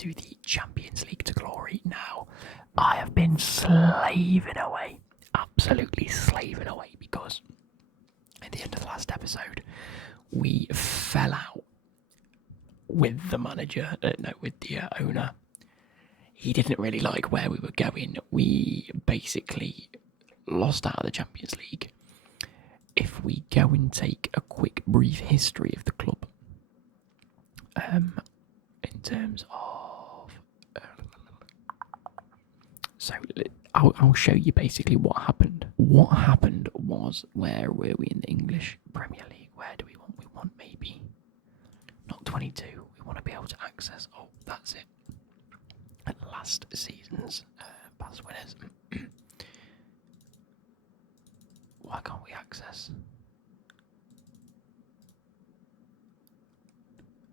to the Champions League to glory now. I have been slaving away, absolutely slaving away, because at the end of the last episode, we fell out with the manager, with the owner. He didn't really like where we were going. We basically lost out of the Champions League. If we go and take a quick brief history of the club, in terms of, so I'll show you basically what happened. What happened was, where were we in the English Premier League? Where do we want? We want maybe not 22. We want to be able to access. Oh, that's it. At last season's past winners. Why can't we access?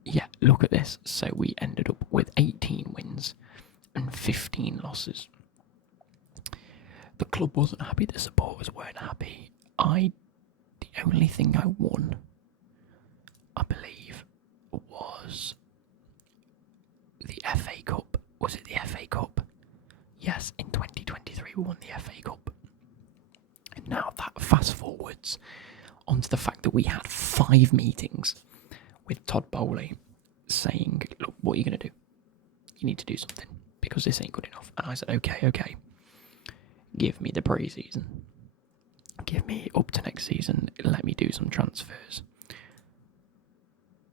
Yeah, look at this. So we ended up with 18 wins and 15 losses. The club wasn't happy, the supporters weren't happy. The only thing I won, I believe, was the FA Cup. Was it the FA Cup? Yes, in 2023 we won the FA Cup. And now that fast forwards onto the fact that we had 5 meetings with Todd Bowley saying, look, what are you going to do? You need to do something, because this ain't good enough. And I said, okay. Give me the pre-season. Give me up to next season. Let me do some transfers.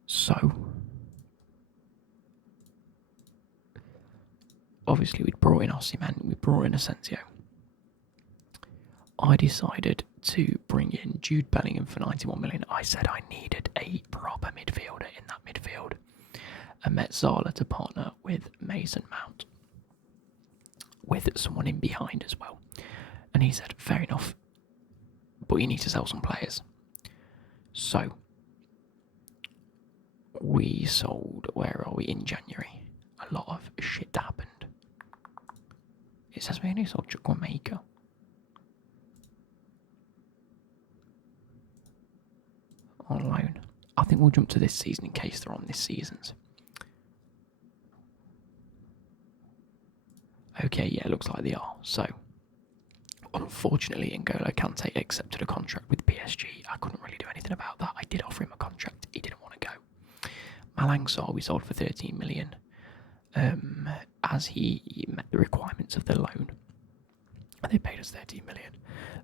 So, obviously we'd brought in Osimhen, we brought in Asensio. I decided to bring in Jude Bellingham for 91 million. I said I needed a proper midfielder in that midfield. And met Zala to partner with Mason Mount, with someone in behind as well. And he said, fair enough, but you need to sell some players. So, we sold, where are we, in January? A lot of shit happened. It says we only sold Chukwuemeka. On loan. I think we'll jump to this season in case they're on this season's. Okay, yeah, looks like they are. So, unfortunately, N'Golo Kante accepted a contract with PSG. I couldn't really do anything about that. I did offer him a contract. He didn't want to go. Malang Sarr we sold for 13 million, as he met the requirements of the loan. They paid us 13 million.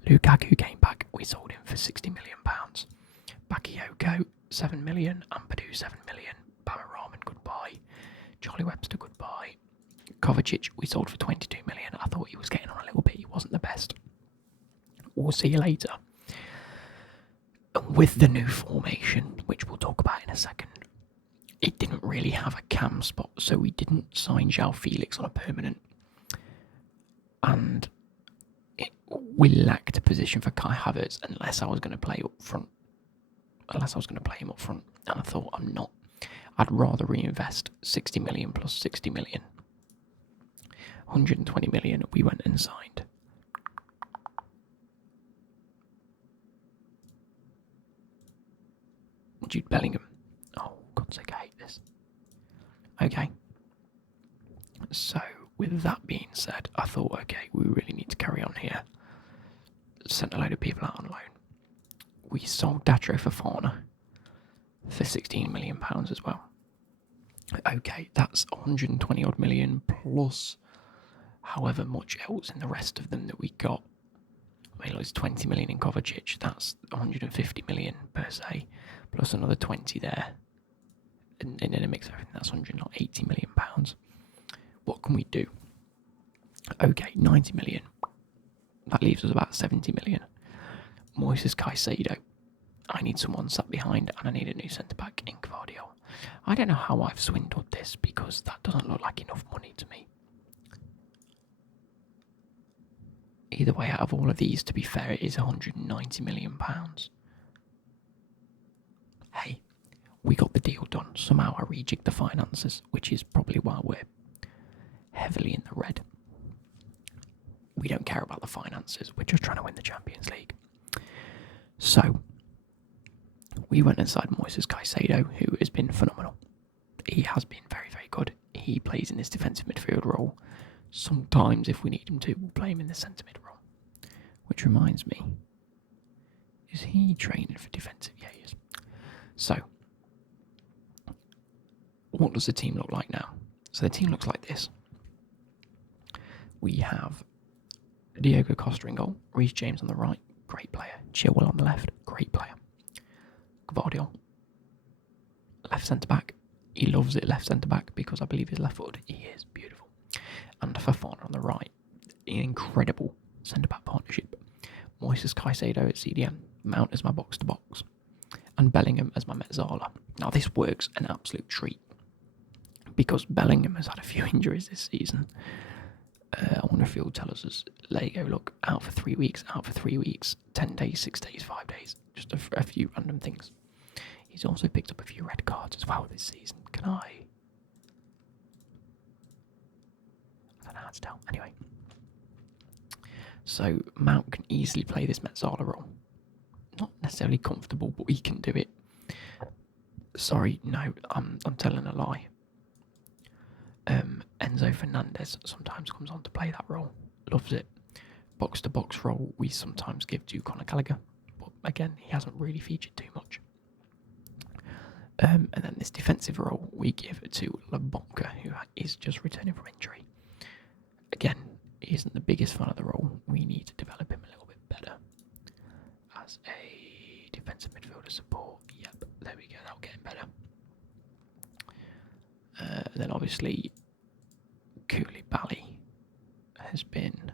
Lukaku came back. We sold him for £60 million. Bakayoko, 7 million. Ampadu, 7 million. Bamaraman, goodbye. Charlie Webster, goodbye. Kovacic, we sold for 22 million. I thought he was getting on a little bit. He wasn't the best. We'll see you later. And with the new formation, which we'll talk about in a second, it didn't really have a cam spot, so we didn't sign João Felix on a permanent. And we lacked a position for Kai Havertz unless I was going to play up front. Unless I was going to play him up front. And I thought, I'm not. I'd rather reinvest 60 million plus 60 million. 120 million we went and signed. Jude Bellingham. Oh, God's sake, I hate this. Okay. So, with that being said, I thought, okay, we really need to carry on here. Sent a load of people out on loan. We sold Datro Fofana for £16 million as well. Okay, that's 120 odd million plus however much else in the rest of them that we got. I mean, it's 20 million in Kovacic, that's 150 million per se, plus another 20 there. And in a mix of everything, that's 180 million pounds. What can we do? Okay, 90 million. That leaves us about 70 million. Moises Caicedo. I need someone sat behind, and I need a new centre-back in Gvardiol. I don't know how I've swindled this, because that doesn't look like enough money to me. Either way, out of all of these, to be fair, it is 190 million pounds. Hey, we got the deal done. Somehow I rejigged the finances, which is probably why we're heavily in the red. We don't care about the finances. We're just trying to win the Champions League. So, we went and signed Moises Caicedo, who has been phenomenal. He has been very, very good. he plays in this defensive midfield role. Sometimes, if we need him to, we'll play him in the centre mid role. Which reminds me, is he training for defensive? Yeah, he is. So, what does the team look like now? So the team looks like this. We have Diego Costa in goal, Reece James on the right, great player. Chilwell on the left, great player. Gvardiol, left centre back. He loves it left centre back because I believe he's left footed. He is beautiful. And Fofana on the right, an incredible centre back partnership. Moises Caicedo at CDM, Mount as my box to box, and Bellingham as my Mezzala. Now this works an absolute treat because Bellingham has had a few injuries this season. I wonder if he'll tell us as Lego, look, out for 3 weeks, 10 days, 6 days, 5 days, just a few random things. He's also picked up a few red cards as well this season. Can I don't know how to tell. Anyway. So Mount can easily play this Mezzala role. Not necessarily comfortable, but he can do it. Sorry, no, I'm telling a lie. Enzo Fernandez sometimes comes on to play that role. Loves it. Box to box role we sometimes give to Conor Gallagher, but again he hasn't really featured too much. And then this defensive role we give to Lebonka, who is just returning from injury. Again, he isn't the biggest fan of the role. We need to develop him a little bit better as a defensive midfielder support. Yep, there we go. That'll get him better. Then obviously Koulibaly has been.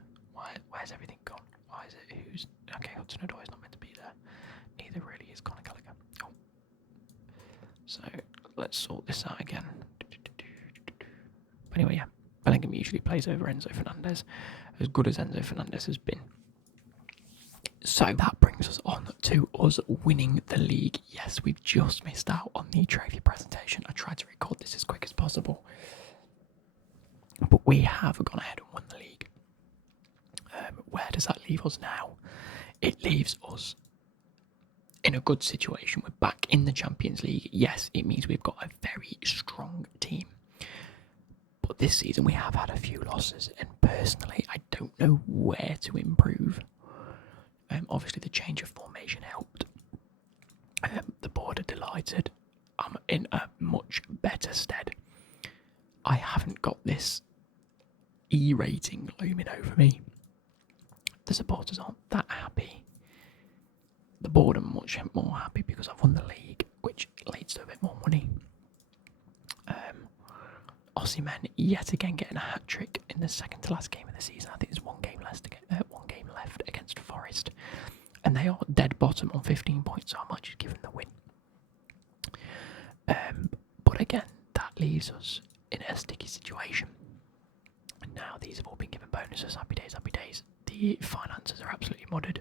Where's everything gone? Why is it? Who's okay? Hudson-Odoi is not meant to be there. Neither really is Conor Gallagher. Oh. So let's sort this out again. But anyway, yeah. Bellingham usually plays over Enzo Fernandez, as good as Enzo Fernandez has been. So that brings us on to us winning the league. Yes, we've just missed out on the trophy presentation. I tried to record this as quick as possible. But we have gone ahead and won the league. Where does that leave us now? It leaves us in a good situation. We're back in the Champions League. Yes, it means we've got a very strong team. But this season we have had a few losses, and personally I don't know where to improve. Obviously the change of formation helped. The board are delighted. I'm in a much better stead. I haven't got this E rating looming over me. The supporters aren't that happy. The board are much more happy because I've won the league, which leads to a bit more money. Osimhen yet again getting a hat trick in the second to last game of the season. I think there's one game left against Forest, and they are dead bottom on 15 points. So I might just give them the win. But again, that leaves us in a sticky situation. And now these have all been given bonuses. Happy days, happy days. The finances are absolutely mudded,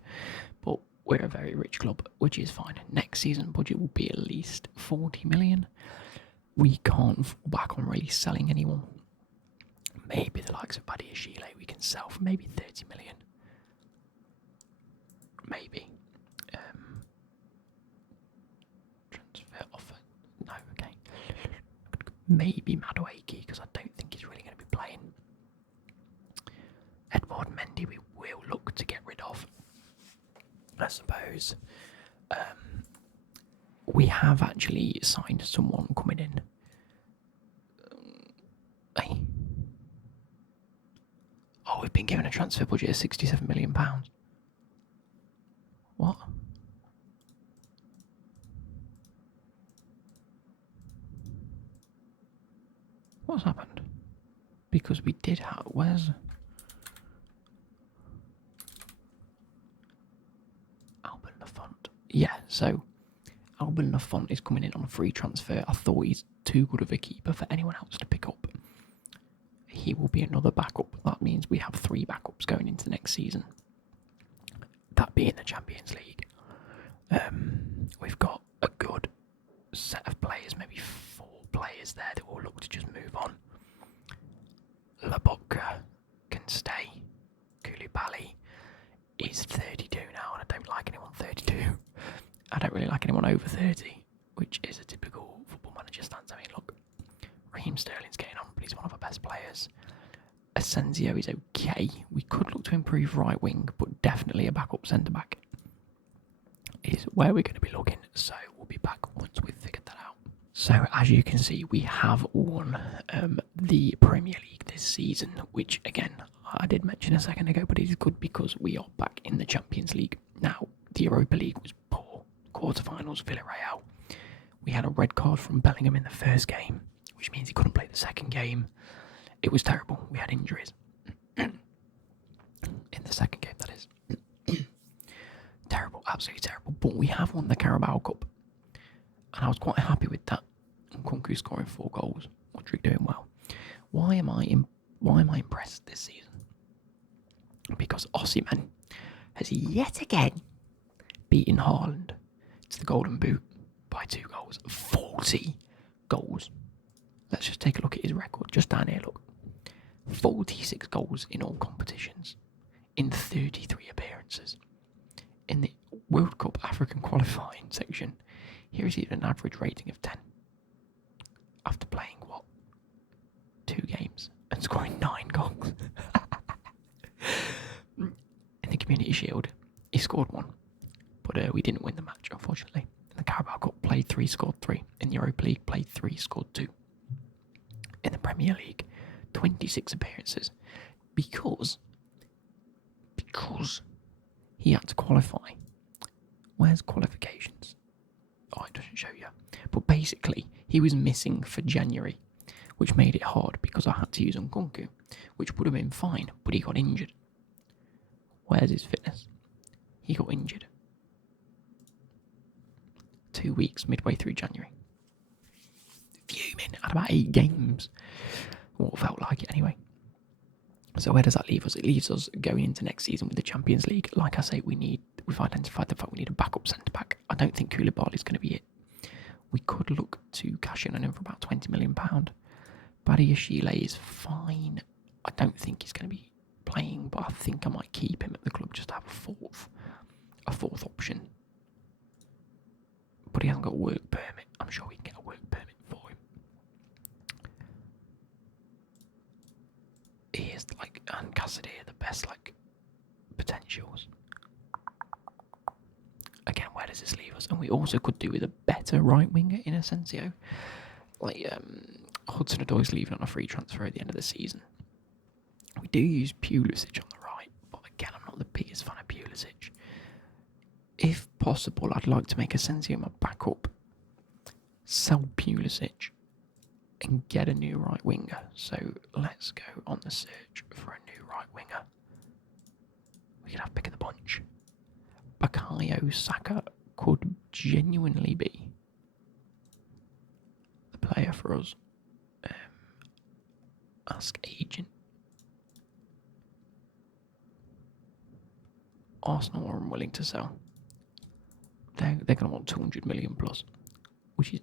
but we're a very rich club, which is fine. Next season budget will be at least 40 million. We can't fall back on really selling anyone. Maybe the likes of Badia Chile we can sell for maybe 30 million. Maybe. Transfer offer. No, okay. Maybe Madueke, because I don't think he's really going to be playing. Edward Mendy we will look to get rid of, I suppose. We have actually signed someone coming in. Oh, we've been given a transfer budget of £67 million. What? What's happened? Because we did have... Where's... Albin Lafont. Yeah, so... Albin Lafont is coming in on a free transfer. I thought he's too good of a keeper for anyone else to pick up. He will be another backup. That means we have 3 backups going into the next season. That being the Champions League. We've got a good set of players, maybe 4 players there that will look to just move on. Lobotka can stay. Koulibaly is 32 now, and I don't like anyone 32. I don't really like anyone over 30, which is a typical football manager stance. I mean, look, Real Raheem Sterling's getting on, but he's one of our best players. Asensio is okay. We could look to improve right wing, but definitely a backup centre back is where we're going to be looking. So we'll be back once we've figured that out. So as you can see, we have won the Premier League this season, which again I did mention a second ago, but it is good because we are back in the Champions League. Now the Europa League was poor. Quarterfinals, Villarreal. We had a red card from Bellingham in the first game, which means he couldn't play the second game. It was terrible. We had injuries. In the second game, that is. Terrible, absolutely terrible. But we have won the Carabao Cup. And I was quite happy with that. And Nkunku scoring 4 goals. Modric doing well. Why am I impressed this season? Because Osimhen has yet again beaten Haaland to the Golden Boot by 2 goals. 40 goals. Let's just take a look at his record. Just down here, look. 46 goals in all competitions. In 33 appearances. In the World Cup African qualifying section, he received an average rating of 10. After playing, 2 games and scoring 9 goals. In the Community Shield, he scored 1. But we didn't win the match, unfortunately. In the Carabao Cup, played 3, scored 3. In the Europa League, played 3, scored 2. In the Premier League, 26 appearances. Because he had to qualify. Where's qualifications? Oh, it doesn't show you. But basically, he was missing for January, which made it hard because I had to use Nkunku, which would have been fine, but he got injured. Where's his fitness? He got injured. 2 weeks midway through January. Fuming at about 8 games. What felt like it anyway. So where does that leave us? It leaves us going into next season with the Champions League. Like I say, we've identified the fact we need a backup centre back. I don't think Koulibaly is going to be it. We could look to cash in on him for about £20 million. Badiashile is fine. I don't think he's going to be playing, but I think I might keep him at the club just to have a fourth option. But he hasn't got a work permit. I'm sure we can get a work permit for him. He is and Cassidy are the best potentials. Again, where does this leave us? And we also could do with a better right winger in Asensio. Hudson-Odoi's leaving on a free transfer at the end of the season. We do use Pulisic on the right, but again, I'm not the biggest fan of Pulisic. If possible, I'd like to make Asensio my backup, sell Pulisic, and get a new right winger. So let's go on the search for a new right winger. We could have pick of the bunch. Bukayo Saka could genuinely be the player for us. Ask agent. Arsenal are unwilling to sell. They're going to want 200 million plus, which is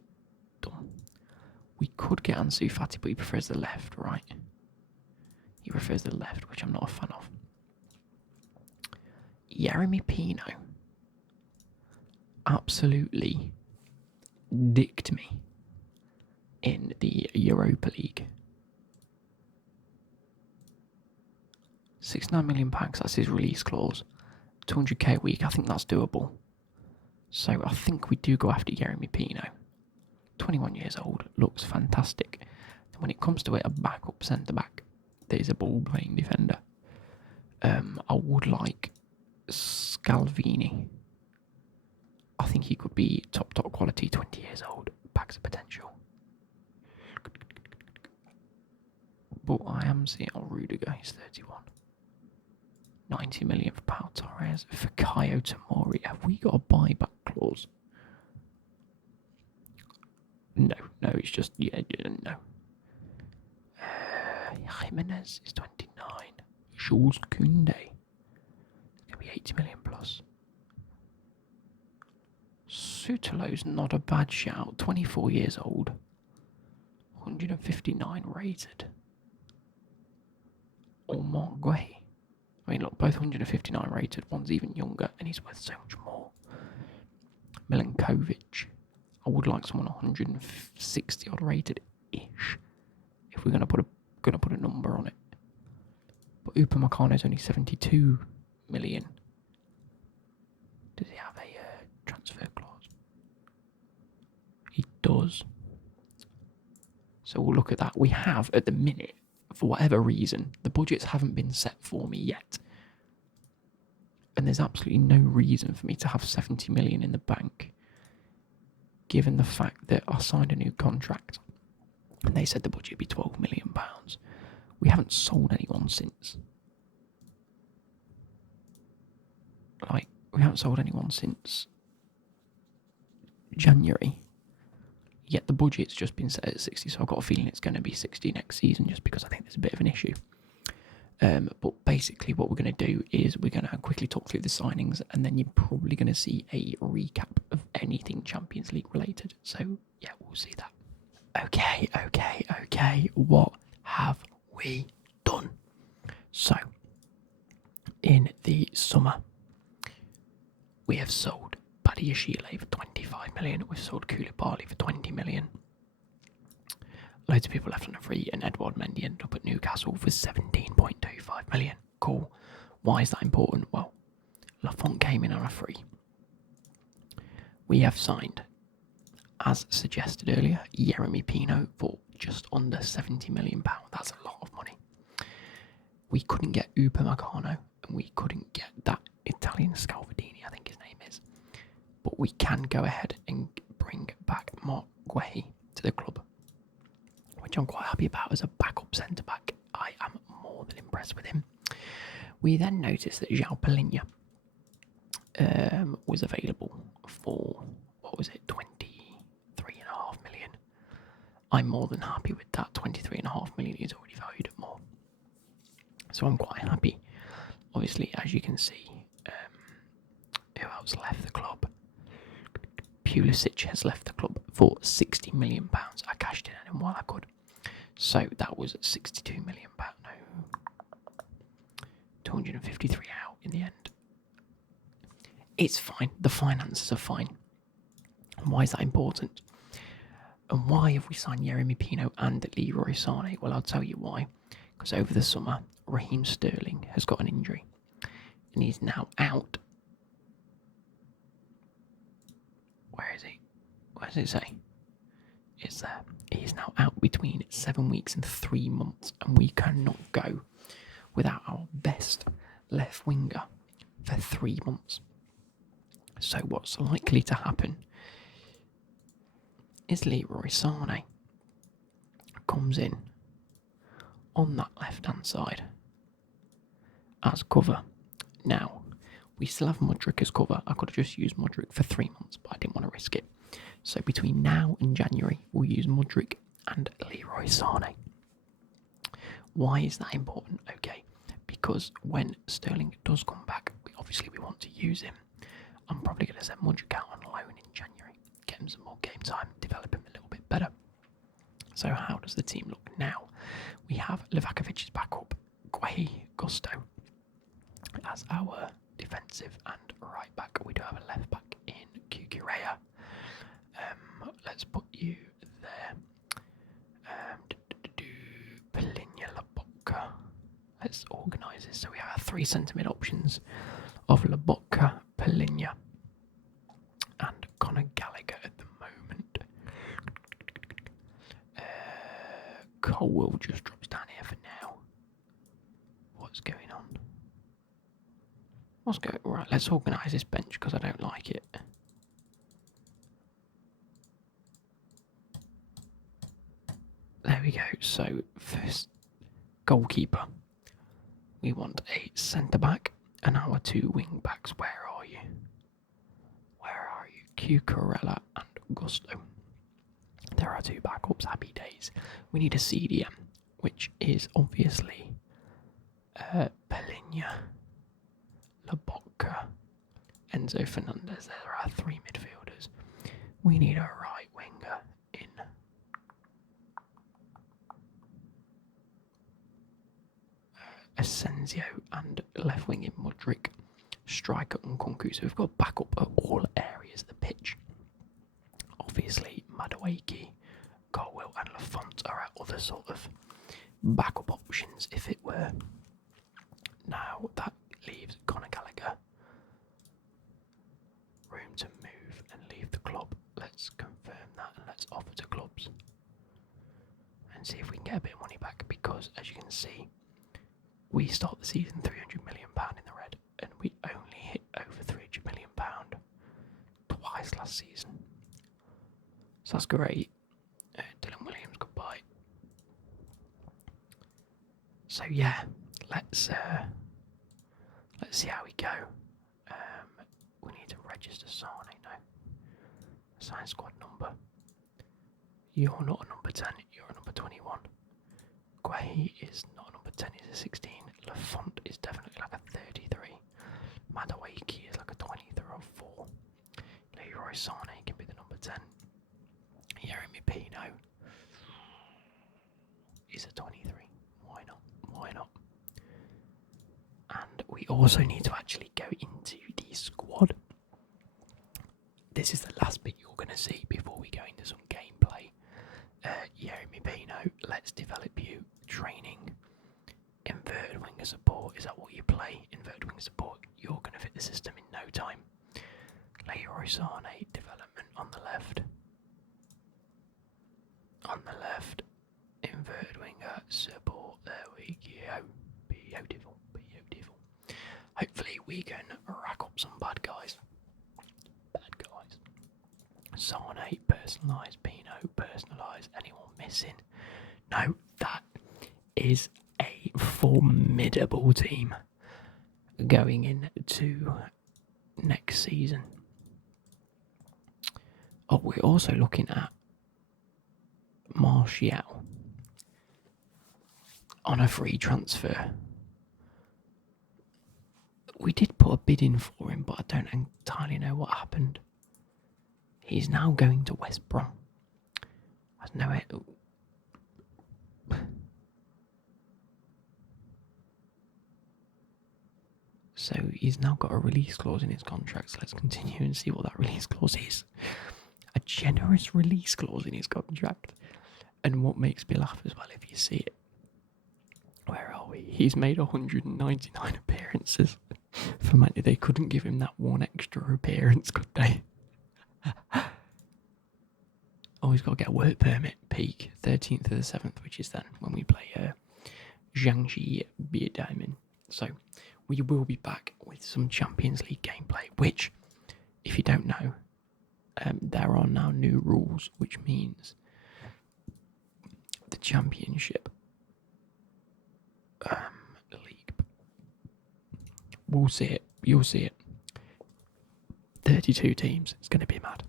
dumb. We could get Ansu Fati, but he prefers the left, right? He prefers the left, which I'm not a fan of. Jeremy Pino absolutely dicked me in the Europa League. £69 million, that's his release clause. 200k a week, I think that's doable. So I think we do go after Jeremy Pino. 21 years old, looks fantastic. And when it comes to it, a backup centre-back that is a ball-playing defender. I would like Scalvini. I think he could be top quality, 20 years old, packs of potential. But I am seeing Rudiger, he's 31. 90 million for Pau Torres. For Kayo Tomori, have we got a buyback clause? No, it's just, no. Jimenez is 29. Jules Koundé. It's going to be 80 million plus. Sutalo's not a bad shout. 24 years old. 159 rated. Omogwe. I mean, look, both 159 rated. One's even younger, and he's worth so much more. Milinkovic. I would like someone 160 odd rated-ish. if we're going to put a number on it. But Upamecano is only 72 million. Does he have a transfer clause? He does. So we'll look at that. We have, at the minute, for whatever reason, the budgets haven't been set for me yet. And there's absolutely no reason for me to have 70 million in the bank, given the fact that I signed a new contract and they said the budget would be £12 million. We haven't sold anyone since. We haven't sold anyone since January. Yet the budget's just been set at 60, so I've got a feeling it's going to be 60 next season, just because I think there's a bit of an issue. But basically what we're going to do is we're going to quickly talk through the signings, and then you're probably going to see a recap of anything Champions League related. So yeah, we'll see that. Okay. What have we done? So, in the summer, we have sold Badiashile for 25 million. We've sold Koulibaly for 20 million. Loads of people left on a free, and Edouard Mendy ended up at Newcastle for 17.25 million. Cool. Why is that important? Well, Lafont came in on a free. We have signed, as suggested earlier, Yeremy Pino for just under £70 million. That's a lot of money. We couldn't get Upamecano, and we couldn't get that Italian Scalvadini, I think his name is. But we can go ahead and bring back Mark Guehi to the club, which I'm quite happy about as a backup centre-back. I am more than impressed with him. We then noticed that João Palhinha was available for, 23.5 million. I'm more than happy with that. 23.5 million is already valued at more. So I'm quite happy. Obviously, as you can see, who else left the club? Pulisic has left the club for £60 million. I cashed in on him while I could. So that was £62 million. No, 253 out in the end. It's fine. The finances are fine. And why is that important? And why have we signed Yeremy Pino and Leroy Sané? Well, I'll tell you why. Because over the summer, Raheem Sterling has got an injury. And he's now out. Where is he? Where does it say? It's there. He's now out between 7 weeks and 3 months. And we cannot go without our best left winger for 3 months. So what's likely to happen is Leroy Sané comes in on that left-hand side as cover. Now, we still have Mudryk as cover. I could have just used Mudryk for 3 months, but I didn't want to risk it. So between now and January, we'll use Mudryk and Leroy Sané. Why is that important? Okay, because when Sterling does come back, we want to use him. I'm probably going to send Mudryk out on loan in January, get him some more game time, develop him a little bit better. So how does the team look now? We have Livakovic's backup, Guehi Gusto, as our defensive and right back. We do have a left back in Kukureya. Let's put you there. Palhinha Lobotka. Let's organise this. So we have 3 centre mid options of Lobotka, Palhinha, and Conor Gallagher at the moment. Colwell just drops down here for now. What's going on? Right, let's organise this bench because I don't like it. There we go. So, first goalkeeper. We want a centre-back and our 2 wing-backs. Where are you? Cucurella and Gusto. There are 2 backups. Happy days. We need a CDM, which is obviously Palhinha, Lobotka, Enzo Fernandez. There are 3 midfielders. We need a right winger in Asensio and left wing in Mudryk, striker Nkunku. So we've got backup at all areas of the pitch. Obviously, Madueke, Colwell and Lafont are our other sort of backup options if it were. Now that leaves Conor Gallagher room to move and leave the club. Let's confirm that and let's offer to clubs and see if we can get a bit of money back, because as you can see, we start the season £300 million in the red and we only hit over £300 million twice last season. So that's great. Dylan Williams, goodbye. So yeah, let's see how we go. We need to register Sane now. Assign squad number. You're not a number 10, you're a number 21. Guay is not a number 10, he's a 16. Lafont is definitely like a 33. Madawaki is like a 23 or 4. Leroy Sane can be the number 10. Jeremy Pino is a 23. Why not? Why not? And we also need to actually go into the squad. This is the last bit you're going to see before we go into some gameplay. Jeremy Pino, let's develop you. Training. Inverted winger support. Is that what you play? Inverted winger support. You're going to fit the system in no time. Leroy Sane, development on the left. On the left. Inverted winger support. There we go. Beautiful. Beautiful. Hopefully we can rack up some bad guys. Bad guys. Sane, personalise. Pino, personalise. Anyone missing? No, that is a formidable team going into next season. Oh, we're also looking at Martial on a free transfer. We did put a bid in for him, but I don't entirely know what happened. He's now going to West Brom. There's no way. So he's now got a release clause in his contract, so let's continue and see what that release clause is. A generous release clause in his contract. And what makes me laugh as well, if you see it, where are we? He's made 199 appearances. For Man, they couldn't give him that one extra appearance, could they? Oh, he's got to get a work permit. Peak 13th to the 7th, which is then when we play Jiangxi Beer Diamond. So we will be back with some Champions League gameplay, which, if you don't know, there are now new rules, which means the Championship League. We'll see it. You'll see it. 32 teams. It's going to be mad.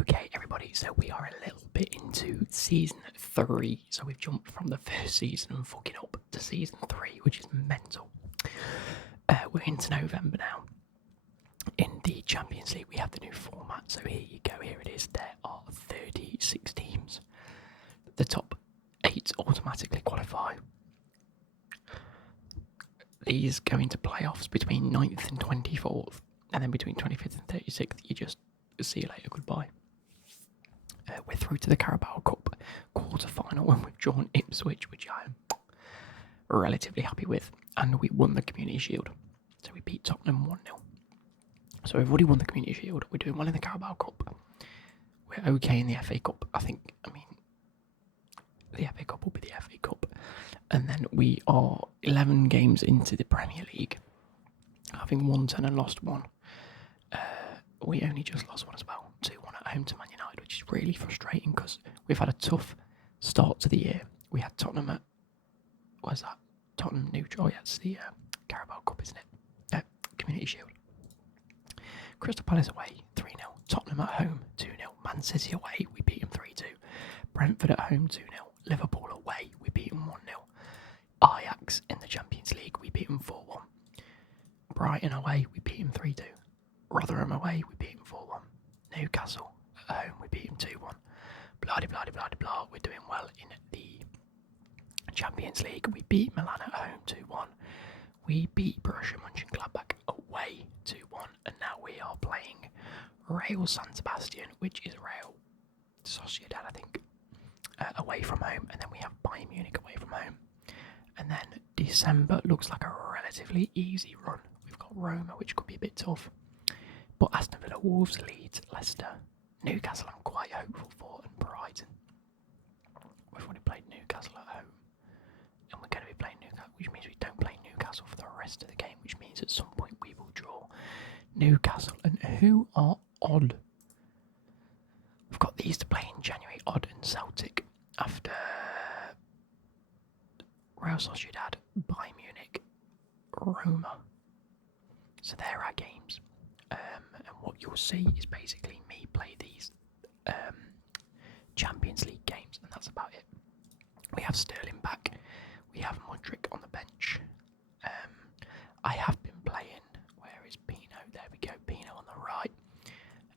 Okay, everybody, so we are a little bit into season 3. So we've jumped from the first season and fucking up to season 3, which is mental. We're into November now. In the Champions League, we have the new format. So here you go, here it is. There are 36 teams. The top 8 automatically qualify. These go into playoffs between 9th and 24th. And then between 25th and 36th, you just see you later, goodbye. We're through to the Carabao Cup quarter-final and we've drawn Ipswich, which I am relatively happy with. And we won the Community Shield. So we beat Tottenham 1-0. So we've already won the Community Shield. We're doing well in the Carabao Cup. We're okay in the FA Cup. I mean, the FA Cup will be the FA Cup. And then we are 11 games into the Premier League, having won 10 and lost 1. We only just lost one as well, 2-1 at home to Man United, which is really frustrating because we've had a tough start to the year. We had Tottenham at, where's that? Tottenham neutral. Oh yeah, it's the Carabao Cup, isn't it? Community Shield. Crystal Palace away, 3-0. Tottenham at home, 2-0. Man City away, we beat them 3-2. Brentford at home, 2-0. Liverpool away, we beat them 1-0. Ajax in the Champions League, we beat them 4-1. Brighton away, we beat them 3-2. Rotherham away, we beat them 4-1. Newcastle at home, we beat them 2-1. Blah, blah, blah, blah, blah. We're doing well in the Champions League. We beat Milan at home 2-1. We beat Borussia Mönchengladbach away 2-1. And now we are playing Real San Sebastian, which is Real Sociedad, I think, away from home. And then we have Bayern Munich away from home. And then December looks like a relatively easy run. We've got Roma, which could be a bit tough. But Aston Villa, Wolves, Leeds, Leicester, Newcastle I'm quite hopeful for, and Brighton. We've already played Newcastle at home. And we're going to be playing Newcastle, which means we don't play Newcastle for the rest of the game, which means at some point we will draw Newcastle. And who are odd? We've got these to play in January, Odd and Celtic, after Real Sociedad, Bayern Munich, Roma. So they're our games. And what you'll see is basically me play these Champions League games, and that's about it. We have Sterling back. We have Modric on the bench. I have been playing, where is Pino? There we go, Pino on the right,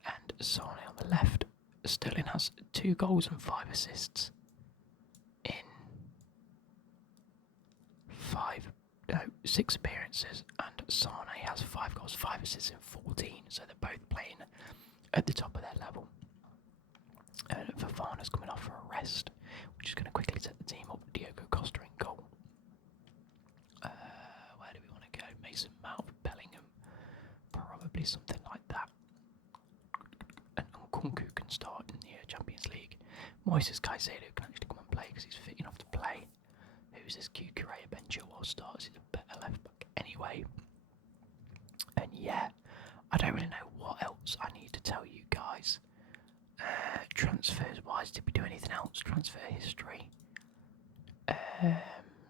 and Sane on the left. Sterling has 2 goals and 5 assists in 6 appearances, and Sane has 5 goals, 5 assists in 14, so they're both playing at the top of their level. Fofana's coming off for a rest, which is going to quickly set the team up. Diogo Costa in goal. Where do we want to go? Mason Mount, Bellingham, probably something like that. And Nkunku can start in the Champions League. Moises Caicedo can actually come and play because he's fit enough to play. Who's this Cucurella? Ben Chilwell starts. He's a better left back anyway. And yeah, I don't really know what else I need to tell you guys. Transfers wise, did we do anything else? Transfer history.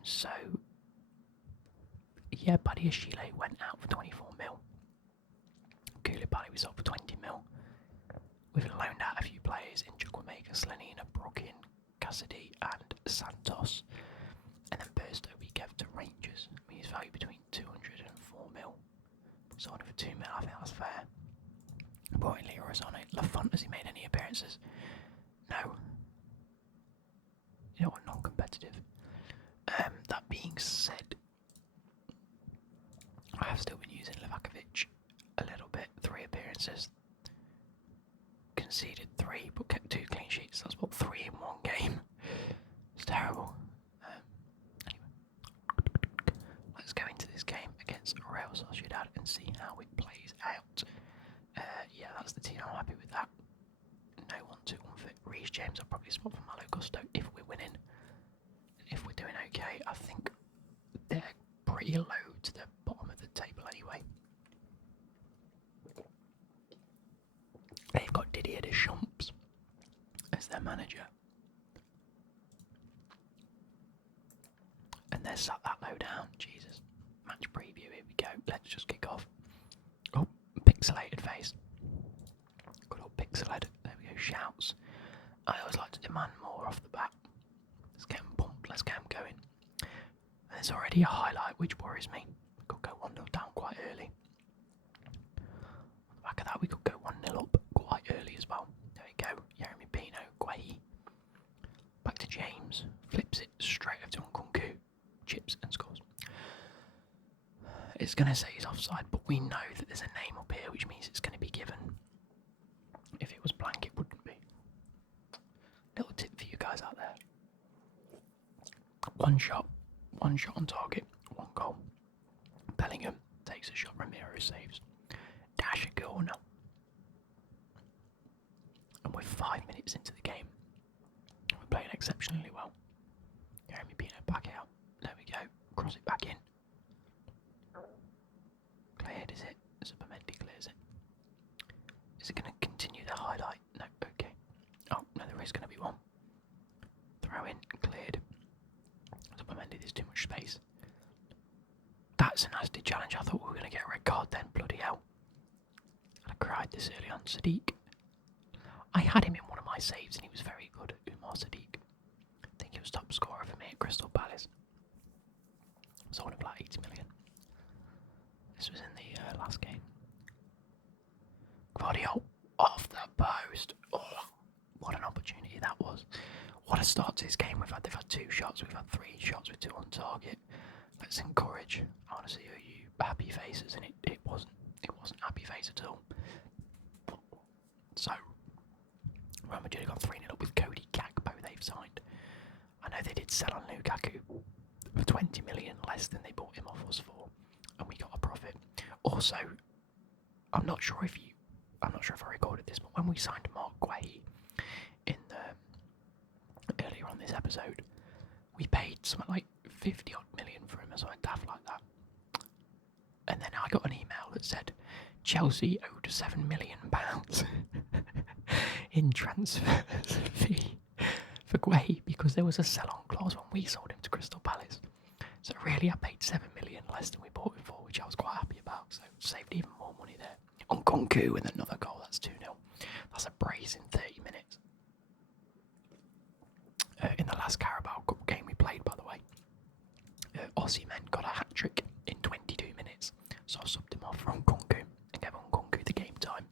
So yeah, Buddy Ashile went out for 24 mil. Koulibaly was up for 20 mil. We've loaned out a few players in Chukwuemeka, Slanina, Brookin, Cassidy and Santos. And then Burstow we gave to Rangers. I mean, he's valued between 200 and 4 mil. So for 2 mil, I think that's fair. Brought in Leroy Sané. Lafont, has he made any appearances? No. You know what, non-competitive. That being said, I have still been using Livakovic a little bit. 3 appearances. Conceded 3, but kept 2 clean sheets. That's what, 3 in 1 game. It's terrible. Anyway, let's go into this game against Real Sociedad and see how it plays out. Yeah, that's the team. I'm happy with that. No one too unfit. Reece James, I'll probably swap for Malo Gusto if we're winning. If we're doing okay, I think they're pretty low to the bottom of the table anyway. They've got Didier Deschamps as their manager. And they're sat that low down. Jesus. Match preview, here we go. Let's just kick off. Oh, pixelated face. Good old pixelated. There we go, shouts. I always like to demand more off the bat. Let's get them pumped, let's get them going. There's already a highlight which worries me. We could go 1-0 down quite early. On the back of that we could go 1-0 up quite early as well. There we go, Jeremy Pino, Guahi. Back to James, flips it straight over to Nkunku, chips and scores. It's going to say he's offside, but we know that there's a name up here, which means it's going to be given. If it was blank, it wouldn't be. Little tip for you guys out there. One shot on target, 1 goal. Bellingham takes a shot, Ramiro saves. Dash a goal now. And we're 5 minutes into the game. We're playing exceptionally well. Jeremy Pino back out. There we go. Cross it back in. Cleared, is it? Zubimendi clears it. Is it going to continue the highlight? No, okay. Oh, no, there is going to be one. Throw in, cleared. Zubimendi, there's too much space. That's a nasty challenge. I thought we were going to get a red card then, bloody hell. I cried this early on. Sadiq. I had him in one of my saves and he was very good. Umar Sadiq. I think he was top scorer for me at Crystal Palace. Sold him like 80 million. This was in the last game. Guardiola off the post. Oh, what an opportunity that was. What a start to this game. They've had 2 shots. We've had 3 shots with 2 on target. Let's encourage. I want to see you happy faces, and it wasn't happy face at all. So Real Madrid got 3-0 up with Cody Gakpo they've signed. I know they did sell on Lukaku for 20 million less than they bought him off us for, and we got a profit. Also, I'm not sure if I recorded this, but when we signed Mark Guay in the earlier on this episode, we paid something like 50 odd million for him or something daft like that. And then I got an email that said Chelsea owed £7 million in transfer fee for Guay because there was a sell-on clause when we sold him to Crystal Palace. So really I paid 7 million less than we bought him for, which I was quite happy about, so saved even more money there. On Konku with another goal, that's 2-0. That's a brace in 30 minutes. In the last Carabao Cup game we played, by the way, Aussie men got a hat-trick in 22 minutes, so I subbed him off for Nkunku and gave Nkunku the game time.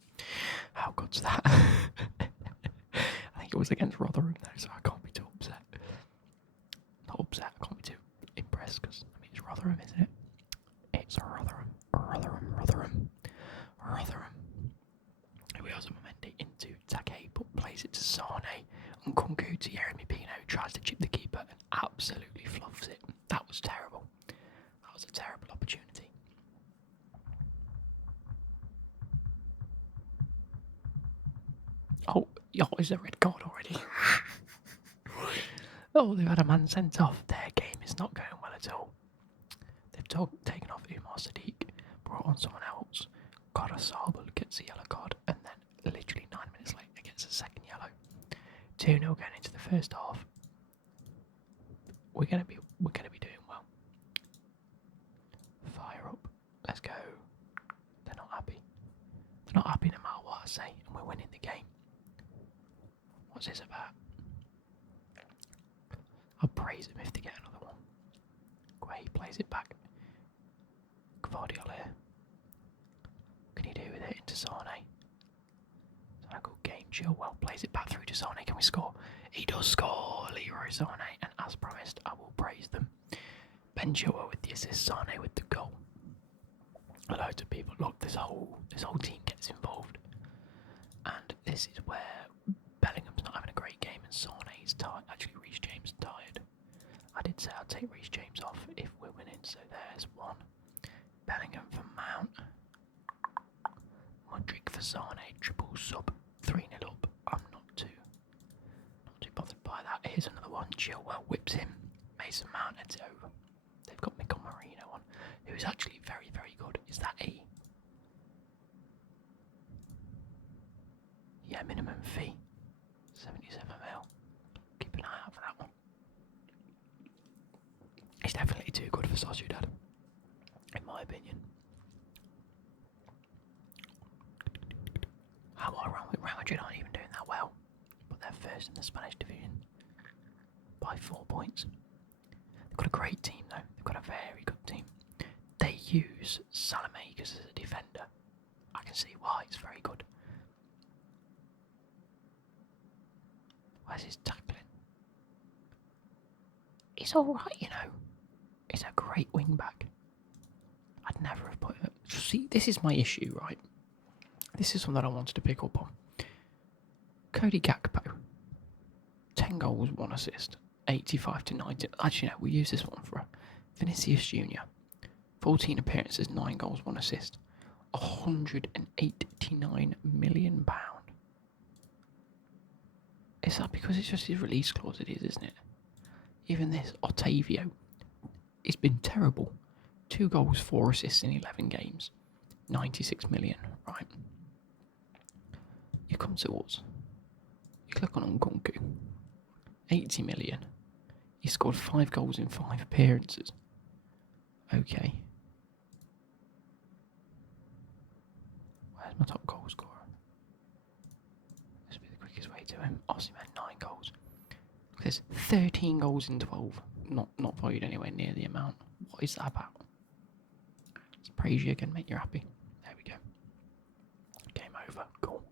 How good's that? I think it was against Rotherham though, so I can't be too upset. Not upset, I can't be too impressed because it's Rotherham, isn't it? It's Rotherham. We also Momendi into Take, but plays it to Sane. Nkunku to Jeremy Pino, tries to chip the keeper and absolutely fluffs it. That was terrible. That was a terrible opportunity. Oh, is there a red card already? Oh, they've had a man sent off. Their game is not going well at all. They've taken off Umar Sadiq, brought on someone else. Sabul gets a yellow card, and then literally 9 minutes later gets a second yellow. 2-0 going into the first half. We're gonna be doing well. Fire up. Let's go. They're not happy. They're not happy no matter what I say, and we're winning the game. What's this about? I'll praise him if they get another one. Guay plays it back. Gvardiol here. Can he do with it into Sane? It's a good game. Chilwell plays it back through to Sane. Can we score? He does score. Leroy Sane, and as promised, I will praise them. Ben Chilwell with the assist, Sane with the goal. Loads of people. Look, this whole team gets involved, and this is where Bellingham's not having a great game, and Sane is tired. Actually, Reece James tired. I did say I'd take Reece James off if we're winning, so there's one. Bellingham for Mount. Mudryk for Sane, triple sub, 3-0 up. I'm not too bothered by that. Here's another one. Chilwell whips him. Mason Mount heads it over. They've got Miguel Marino on, who's actually very, very good. Is that a... Yeah, minimum fee. 77 mil. Keep an eye out for that one. He's definitely too good for Sociedad, in my opinion. How are Real Madrid aren't even doing that well, but they're first in the Spanish division by 4 points. They've got a great team though. They've got a very good team. They use Salamakers as a defender. I can see why. It's very good. Where's his tackling? He's alright, you know. He's a great wing back. I'd never have put it. See, this is my issue, right? This is something I wanted to pick up on. Cody Gakpo. 10 goals, 1 assist. 85 to 90. Actually, no, we use this one for Vinicius Jr. 14 appearances, 9 goals, 1 assist. £189 million. Is that because it's just his release clause? It is, isn't it? Even this, Otavio. It's been terrible. 2 goals, 4 assists in 11 games. 96 million, right? You come to us. You click on Nkunku. 80 million. He scored 5 goals in 5 appearances. Okay. Where's my top goal scorer? This will be the quickest way to him. Osimhen, 9 goals. There's 13 goals in 12. Not valued anywhere near the amount. What is that about? Let's praise you again, mate. You're happy. There we go. Game over. Cool.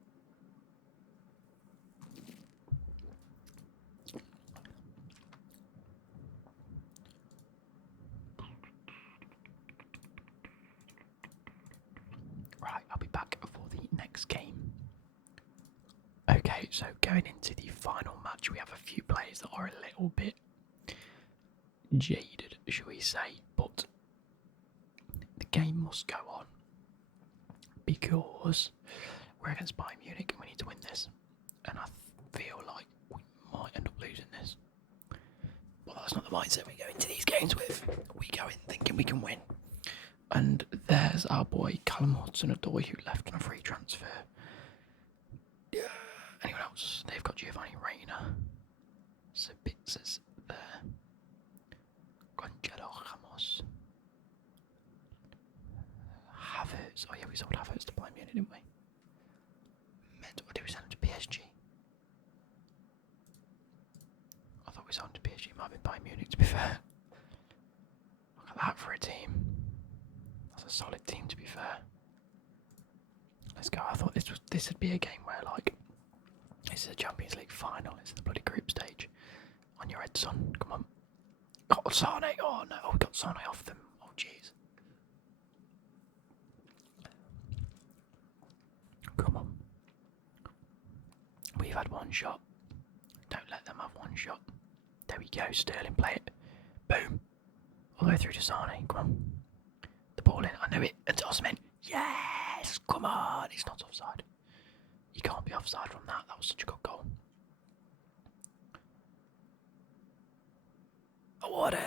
Right, I'll be back for the next game. Okay, so going into the final match, we have a few players that are a little bit jaded. shall we say, but the game must go on because we're against Bayern Munich and we need to win this. And I feel like we might end up losing this. But that's not the mindset we go into these games with. We go in thinking we can win. And there's our boy Callum Hudson-Odoi who left on a free transfer. Anyone else? They've got Giovanni Reina. Sabitzer's there. Gonzalo Ramos. Havertz. Oh yeah, we sold Havertz to Bayern Munich, didn't we? Or did we send him to PSG? I thought we sold him to PSG. Might have been Bayern Munich, to be fair. Look at that for a team. That's a solid team, to be fair. Let's go. I thought this would be a game where, like, this is a Champions League final. It's the bloody group stage. On your head, son. Come on. Oh, Sane. Oh, no. Oh, we got Sane off them. Oh, jeez. Come on. We've had one shot. Don't let them have one shot. There we go. Sterling, play it. Boom. All the way through to Sane. Come on. The ball in. I know it. It's Osman. Yes. Come on. It's not offside. You can't be offside from that. That was such a good goal. What a...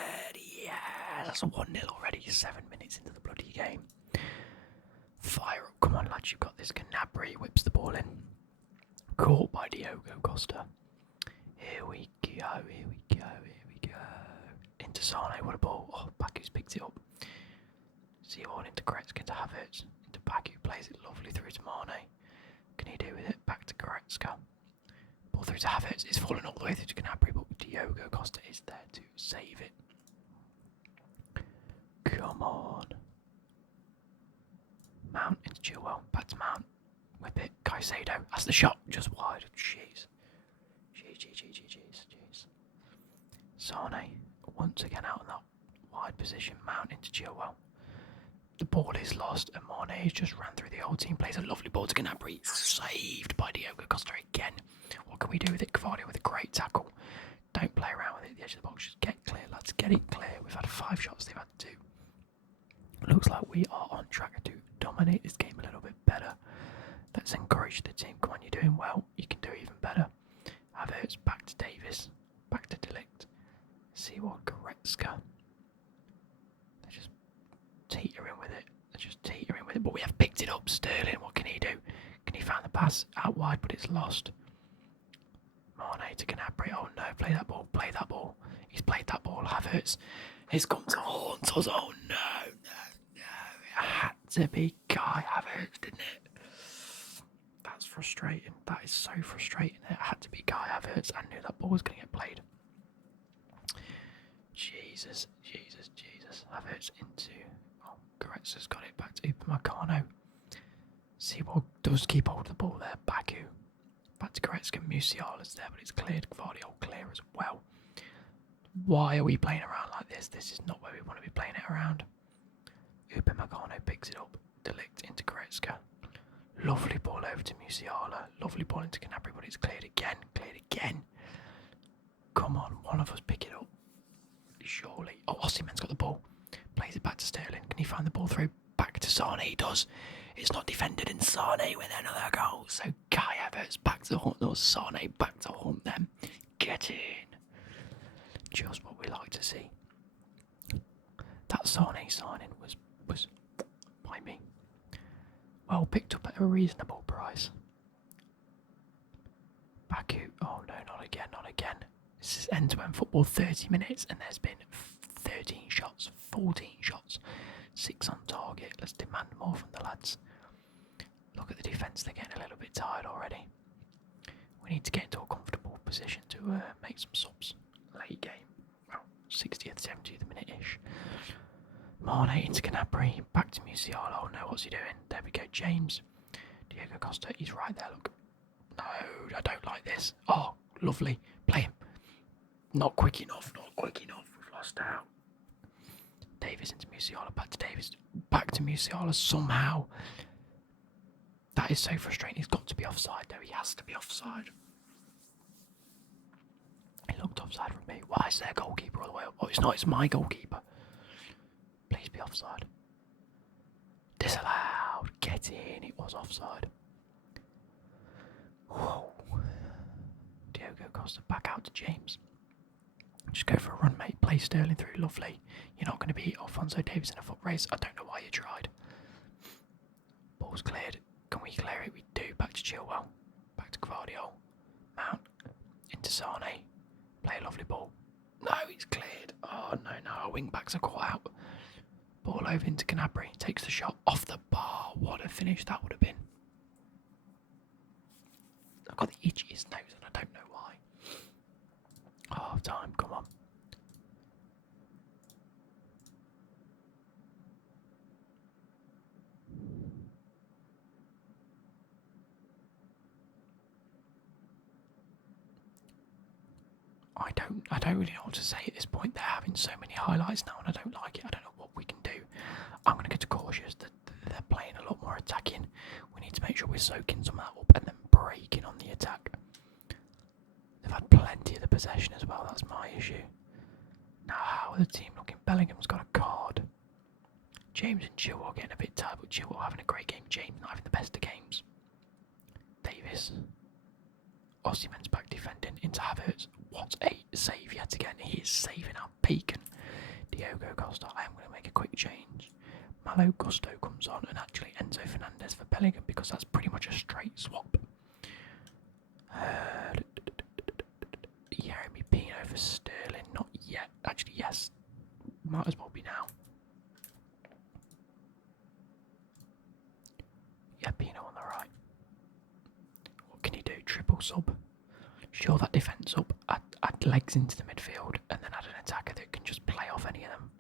Yeah. That's a 1-0 already. 7 minutes into the bloody game. Fire up. Come on, lads. You've got this. Gnabry whips the ball in. Caught by Diogo Costa. Here we go. Here we go. Here we go. Into Sane. What a ball. Oh, Baku's picked it up. See on into Goretzka, into Havertz. Into Baku. Plays it lovely through to Mane. Can he do with it? Back to Goretzka. Ball through to Havertz. It's fallen all the way through to Gnabry, but Diogo Costa is there to save it. Come on. Mount into Chilwell. Back to Mount. Whip it. Caicedo. That's the shot. Just wide. Jeez. Jeez. Sane. Once again out in that wide position. Mount into Chilwell. The ball is lost and Mane has just ran through the whole team. Plays a lovely ball to Gnabry. Saved by Diogo Costa again. What can we do with it? Cavadio with a great tackle. Don't play around with it at the edge of the box. Just get clear, lads. Get it clear. We've had 5 shots. They've had 2. Looks like we are on track to dominate this game a little bit better. Let's encourage the team. Come on, you're doing well. You can do even better. Havertz back to Davis. Back to De Ligt. See what Goretzka. They're just teetering with it. But we have picked it up. Sterling, what can he do? Can he find the pass out wide, but it's lost? Mane to Gnabry. Oh no, play that ball. He's played that ball. Havertz. He's come to haunt us. Oh no. It had to be Kai Havertz, didn't it? That's frustrating. That is so frustrating. It had to be Kai Havertz. I knew that ball was going to get played. Jesus. Havertz into... Oh, Goretzka's got it back to Upamecano. See what does keep hold of the ball there. Baku. Back to Goretzka. Musiala's there, but it's cleared. Gvardiol clear as well. Why are we playing around like this? This is not where we want to be playing it around. Upamecano picks it up. De Ligt into Goretzka. Lovely ball over to Musiala. Lovely ball into Gnabry, but it's cleared again. Come on, one of us pick it up. Surely. Oh, Osimhen's got the ball. Plays it back to Sterling. Can he find the ball through? Back to Sane. He does. It's not defended in Sane with another goal. So Kai Havertz back to haunt those. Sane back to haunt them. Get in. Just what we like to see. That Sane signing was by me. Well picked up at a reasonable price. Baku. Oh no, not again. This is end-to-end football, 30 minutes, and there's been 13 shots, 14 shots, 6 on target. Let's demand more from the lads. Look at the defence, they're getting a little bit tired already. We need to get into a comfortable position to make some subs. Late game, well, 60th, 70th minute-ish. Mane into Gnabry, back to Musiala. Oh no, what's he doing? There we go, James. Diogo Costa, he's right there, look. No, I don't like this. Oh, lovely. Play him. Not quick enough. We've lost out. Davis into Musiala, back to Davis. Back to Musiala somehow. That is so frustrating. He's got to be offside though. He has to be offside. He looked offside from me. Why is their goalkeeper all the way up? Oh, it's not. It's my goalkeeper. be offside. Disallowed. Get in. It was offside. Whoa. Diogo Costa back out to James. Just go for a run, mate. Play Sterling through. Lovely. You're not going to beat Alphonso Davies in a foot race. I don't know why you tried. Ball's cleared. Can we clear it? We do. Back to Chilwell. Back to Gvardiol. Mount. Into Sane. Play a lovely ball. No, it's cleared. Oh, no. Our wing backs are caught out. Ball over into Gnabry. Takes the shot off the bar. What a finish that would have been. I've got the itchiest nose and I don't know why. Half time, come on. I don't really know what to say at this point. They're having so many highlights now and I don't like it. I don't know what we can do. I'm going to get cautious that they're playing a lot more attacking. We need to make sure we're soaking some of that up and then breaking on the attack. They've had plenty of the possession as well, that's my issue. Now how are the team looking? Bellingham's got a card. James and Chilwell getting a bit tired, but Chilwell having a great game. James not having the best of games. Davis. Osimhen's back defending into Havertz. What a save yet again. He is saving our bacon. Diogo Costa. I am going to make a quick change. Malo Gusto comes on and actually Enzo Fernandez for Bellingham because that's pretty much a straight swap. Jeremy Pino for Sterling. Not yet. Actually, yes. Might as well be now. Yeah, Pino on the right. What can he do? Triple sub. Shore that defence up, add legs into the midfield, and then add an attacker that can just play off any of them.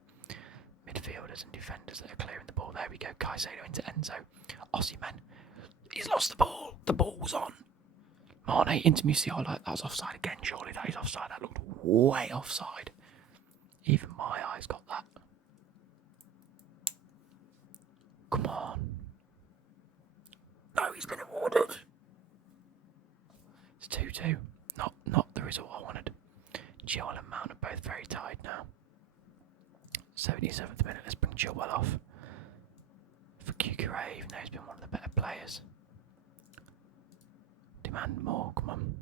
Midfielders and defenders that are clearing the ball. There we go. Caicedo into Enzo. Osimhen. He's lost the ball. The ball was on. Mane into Musiala. That was offside again. Surely that is offside. That looked way offside. Even my eyes got that. Come on. No, he's been awarded. It's 2-2. Not the result I wanted. Chilwell and Mount are both very tired now. 77th minute, let's bring Chilwell off. For Cucurella, even though he's been one of the better players. Demand more, come on.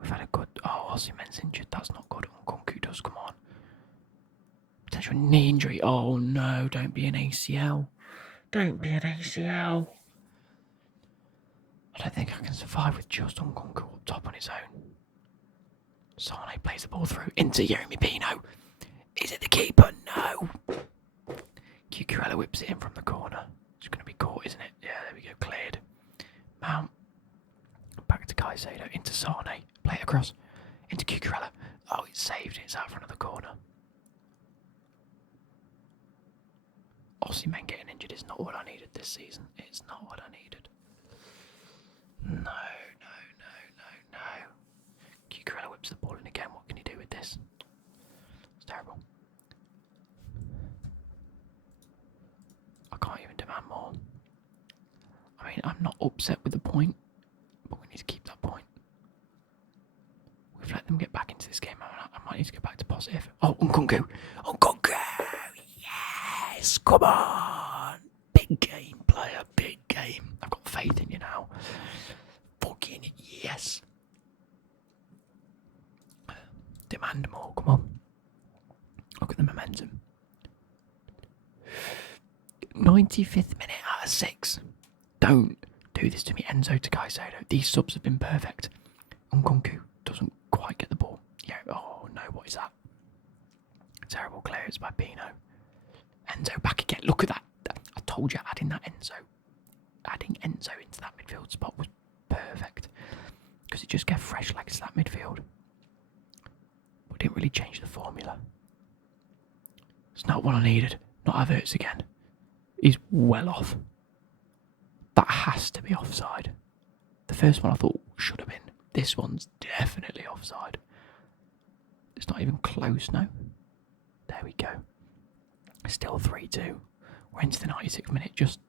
We've had a good... Oh, Osimhen's injured, that's not good. Nkunku does, come on. Potential knee injury. Oh no, don't be an ACL. Don't be an ACL. I don't think I can survive with just Nkunku up top on his own. Sane plays the ball through into Jeremy Pino. Is it the keeper? No. Cucurella whips it in from the corner. It's going to be caught, isn't it? Yeah, there we go, cleared. Mount. Back to Caicedo, into Sane. Play it across. Into Cucurella. Oh, it's saved. It's out front of the corner. Osimhen getting injured is not what I needed this season. It's not what I needed. No. Cucurella whips the ball in again. What can you do with this? It's terrible. I can't even demand more. I mean, I'm not upset with the point, but we need to keep that point. We've let them get back into this game. I might need to go back to positive. Oh, Nkunku! Yes! Come on! Big game, player. Big game. I've got faith in you now. Fucking yes. Demand more, come on. Look at the momentum. 95th minute out of 6. Don't do this to me. Enzo to Caicedo. These subs have been perfect. Nkunku doesn't quite get the ball. Yeah, oh no, what is that? Terrible clearance by Pino. Enzo back again. Look at that. I told you adding Enzo into that midfield spot was perfect. Because it just gave fresh legs to that midfield. But didn't really change the formula. It's not what I needed. Not Havertz again. He's well off. That has to be offside. The first one I thought should have been. This one's definitely offside. It's not even close now. There we go. Still 3-2. We're into the 96th minute. Just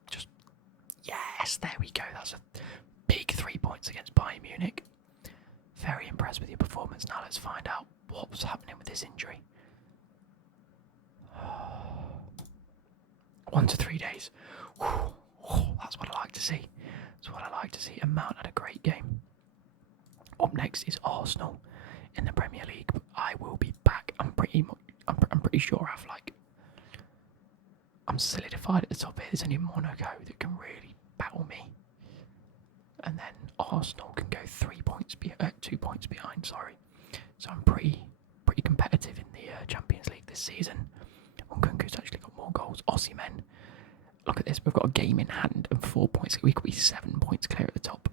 yes, there we go. That's a big 3 points against Bayern Munich. Very impressed with your performance. Now let's find out what was happening with this injury. 1 to 3 days. Whew. Oh, that's what I like to see. That's what I like to see. And Mount had a great game. Up next is Arsenal in the Premier League. But I will be back. I'm pretty sure I'm solidified at the top here. There's only Monaco that can really battle me. And then Arsenal can go 2 points behind, sorry. So I'm pretty competitive in the Champions League this season. Nkunku's actually got more goals. Osimhen, look at this, we've got a game in hand and 4 points. We could be 7 points clear at the top.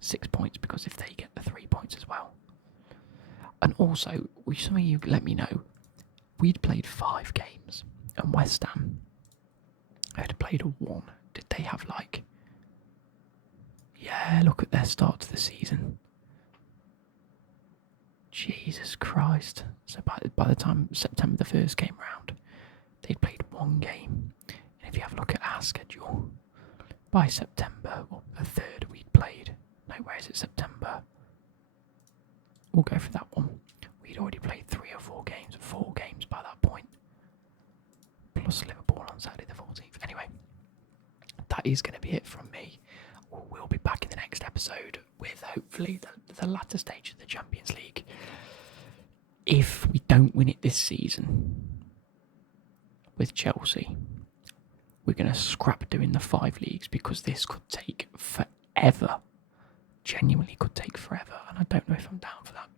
6 points because if they get the 3 points as well. And also, some of you let me know, we'd played 5 games and West Ham had played 1. Did they have yeah, look at their start to the season. Jesus Christ. So by the time September the 1st came round, they'd played 1 game. And if you have a look at our schedule, by September, the 3rd we'd played. No, where is it? September. We'll go for that one. We'd already played 3 or 4 games. 4 games by that point. Plus Liverpool on Saturday the 14th. Anyway, that is going to be it from me. We'll be back in the next episode with hopefully the latter stage of the Champions League. If we don't win it this season with Chelsea, we're going to scrap doing the 5 leagues because this could take forever. Genuinely could take forever, and I don't know if I'm down for that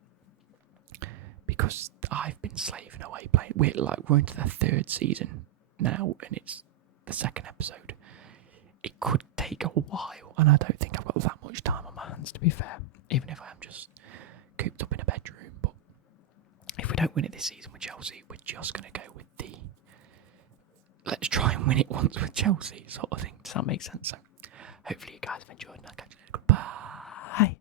because I've been slaving away playing. We're into the 3rd season now, and it's the 2nd episode. It could take a while, and I don't think I've got that much time on my hands, to be fair, even if I am just cooped up in a bedroom. But if we don't win it this season with Chelsea, we're just going to go with the let's try and win it once with Chelsea sort of thing. Does that make sense? So hopefully you guys have enjoyed, and I'll catch you later. Goodbye.